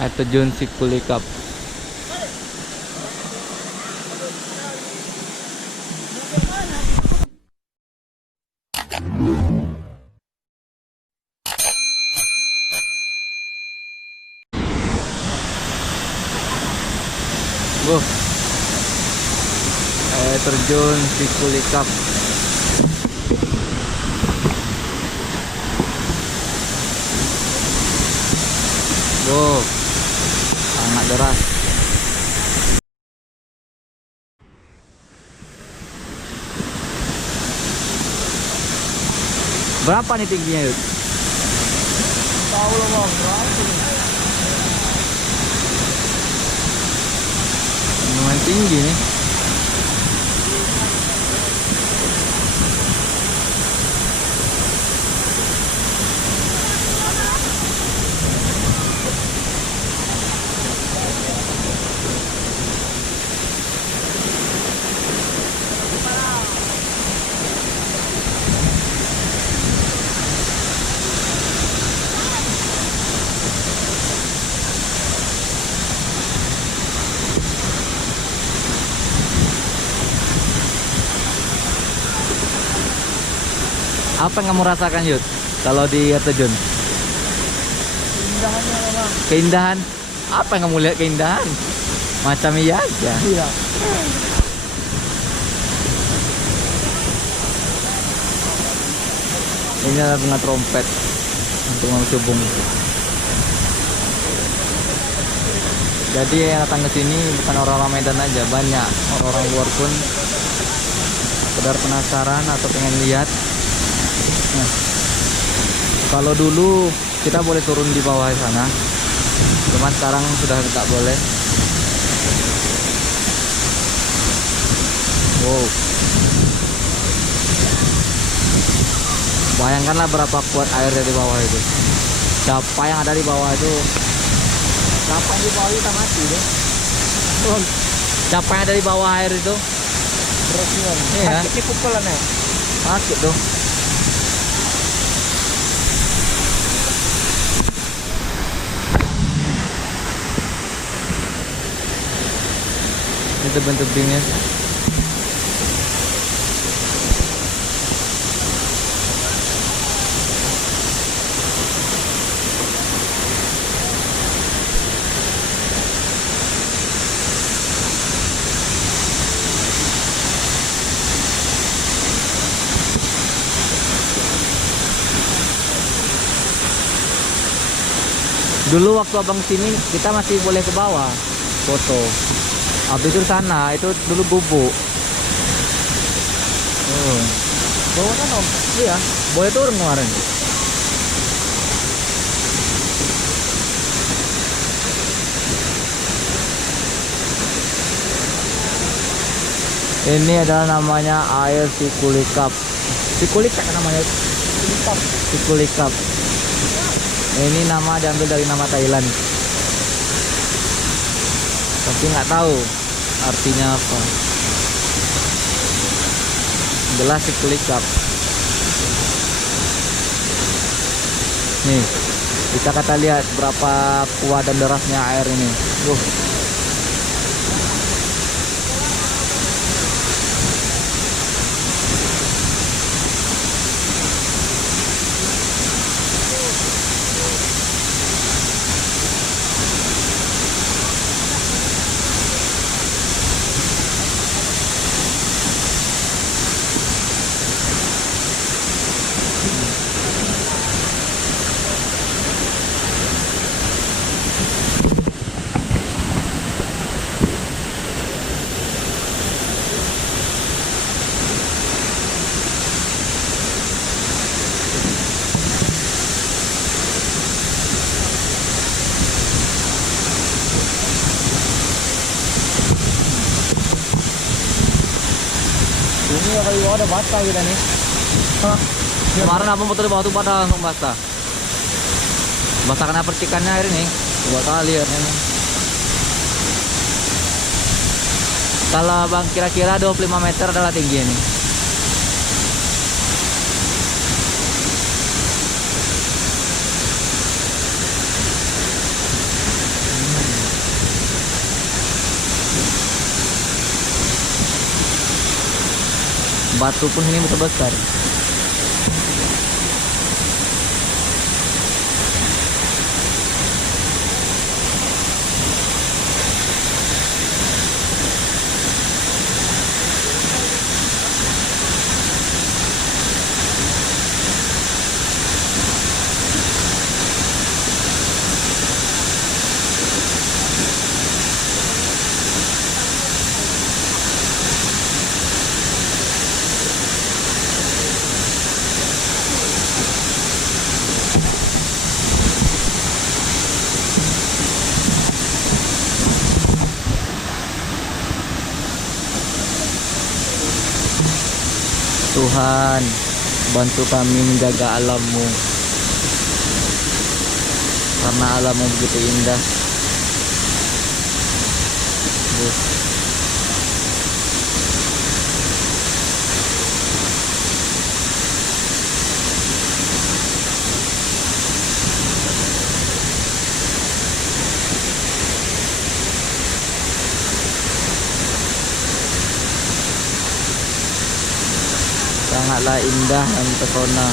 Air terjun Sikulikap. Air terjun Sikulikap. Sangat deras. Berapa nih tingginya, Yud? Tahu loh bang, berapa nih? Lumayan tinggi nih. Apa yang kamu rasakan, Yud, kalau di air terjun? Keindahannya loh bang. Keindahan? Apa yang kamu lihat keindahan? Macam iya aja. Iya. Ini adalah bunga trompet untuk menghubung. Jadi yang datang ke sini bukan orang-orang Medan aja, banyak orang-orang luar pun sekedar penasaran atau pengen lihat. Nah, kalau dulu kita boleh turun di bawah sana, cuman sekarang sudah tidak boleh. Wow, bayangkanlah berapa kuat airnya di bawah itu. Siapa yang ada di bawah itu? Siapa yang di bawah kita mati deh. Siapa yang ada di bawah air itu? Berat nih bang. Iya. Sakit nih pukulan ya. Sakit dong. Itu bentuk-bentuknya. Dulu waktu abang sini kita masih boleh ke bawah foto. Habis itu sana itu dulu gubuk. Bawa kan om. Iya, boleh turun kemarin. Ini adalah namanya air Sikulikap. Sikulikap namanya. Sikulikap. Ini nama diambil dari nama Thailand. Tapi nggak tahu artinya apa. Jelas Sikulikap. Nih, kita lihat berapa kuat dan derasnya air ini. Ini ya kayu ada basah kita nih. Hah? Kemarin apa motor di bawah tuh pada langsung basah. Basah karena percikannya air ini. Dua kali ya. Kalau bang kira-kira 25 meter adalah tinggi ini. Batu pun ini besar-besar. Tuhan, bantu kami menjaga alammu, karena alammu begitu indah. Sangatlah indah dan pesona.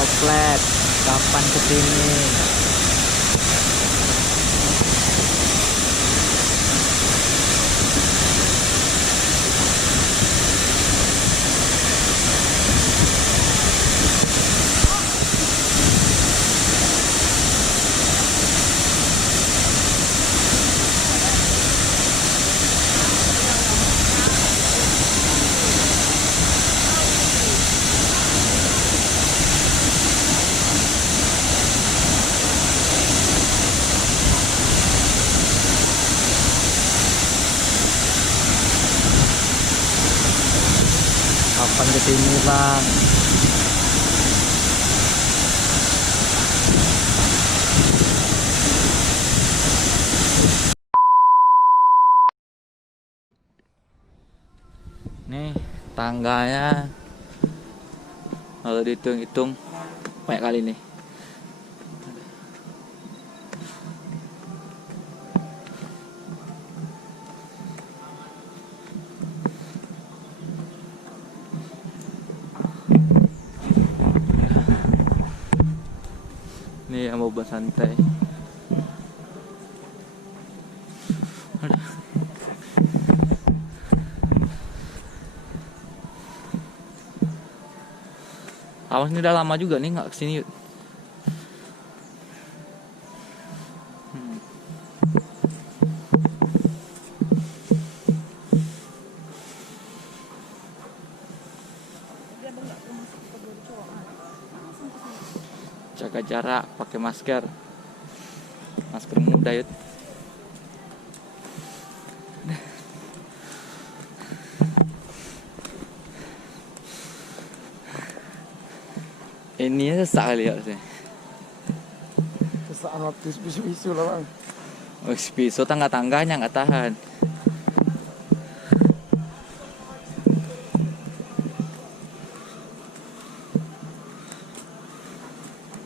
Oplet, kapan kesini? Kapan kesini, Bang? Nih tangganya, kalau dihitung-hitung banyak kali nih. Nih yang mau bersantai. Awas ini udah lama juga nih nggak kesini. Jaga jarak, pakai masker muda yuk. Ini sesak kali ya sih. Kesaan waktu bisu-bisu lah bang. Oh, pisau tangga-tangganya nggak tahan.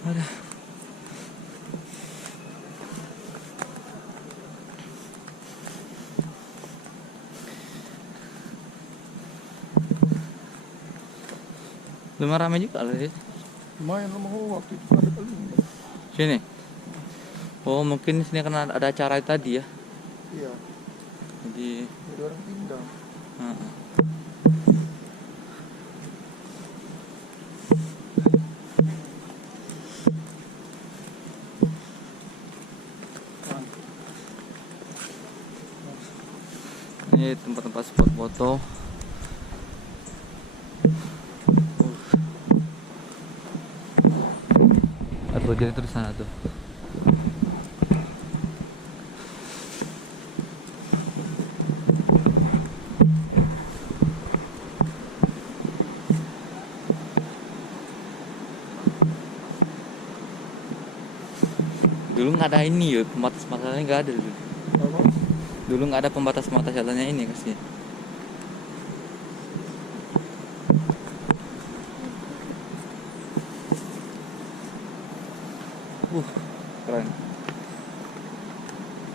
Aduh. Lumayan ramai juga lah ya. Lumayan rumah waktu itu ada kali. Sini. Oh, mungkin di sini karena ada acara tadi ya. Iya. Jadi, Jadi orang pindah. heeh. Ini tempat-tempat spot foto. Ada bagian itu di sana tuh. Dulu nggak ada ini ya, pembatas jalannya nggak ada dulu. Apa? Dulu nggak ada pembatas jalannya ini kasih. Keren.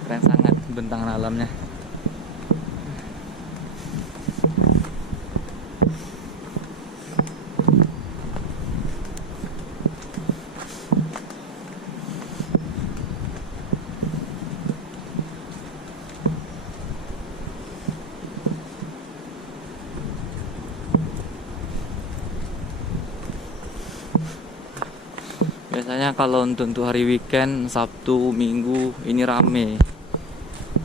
Keren sangat bentangan alamnya. Biasanya kalau untuk hari weekend, Sabtu, Minggu ini rame.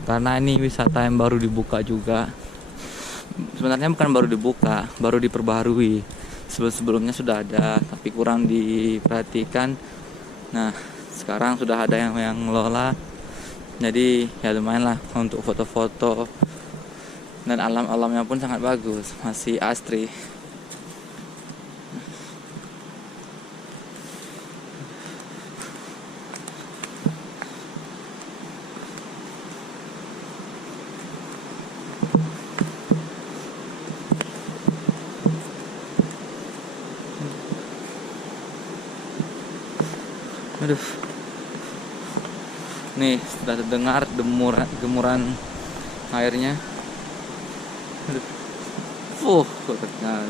Karena ini wisata yang baru dibuka juga. Sebenarnya bukan baru dibuka, baru diperbaharui. Sebelum-sebelumnya sudah ada, tapi kurang diperhatikan. Nah, sekarang sudah ada yang ngelola. Jadi ya lumayan lah untuk foto-foto. Dan alam-alamnya pun sangat bagus, masih asri. Aduh. Nih, sudah terdengar gemuran airnya. Aduh. Kok terkenal.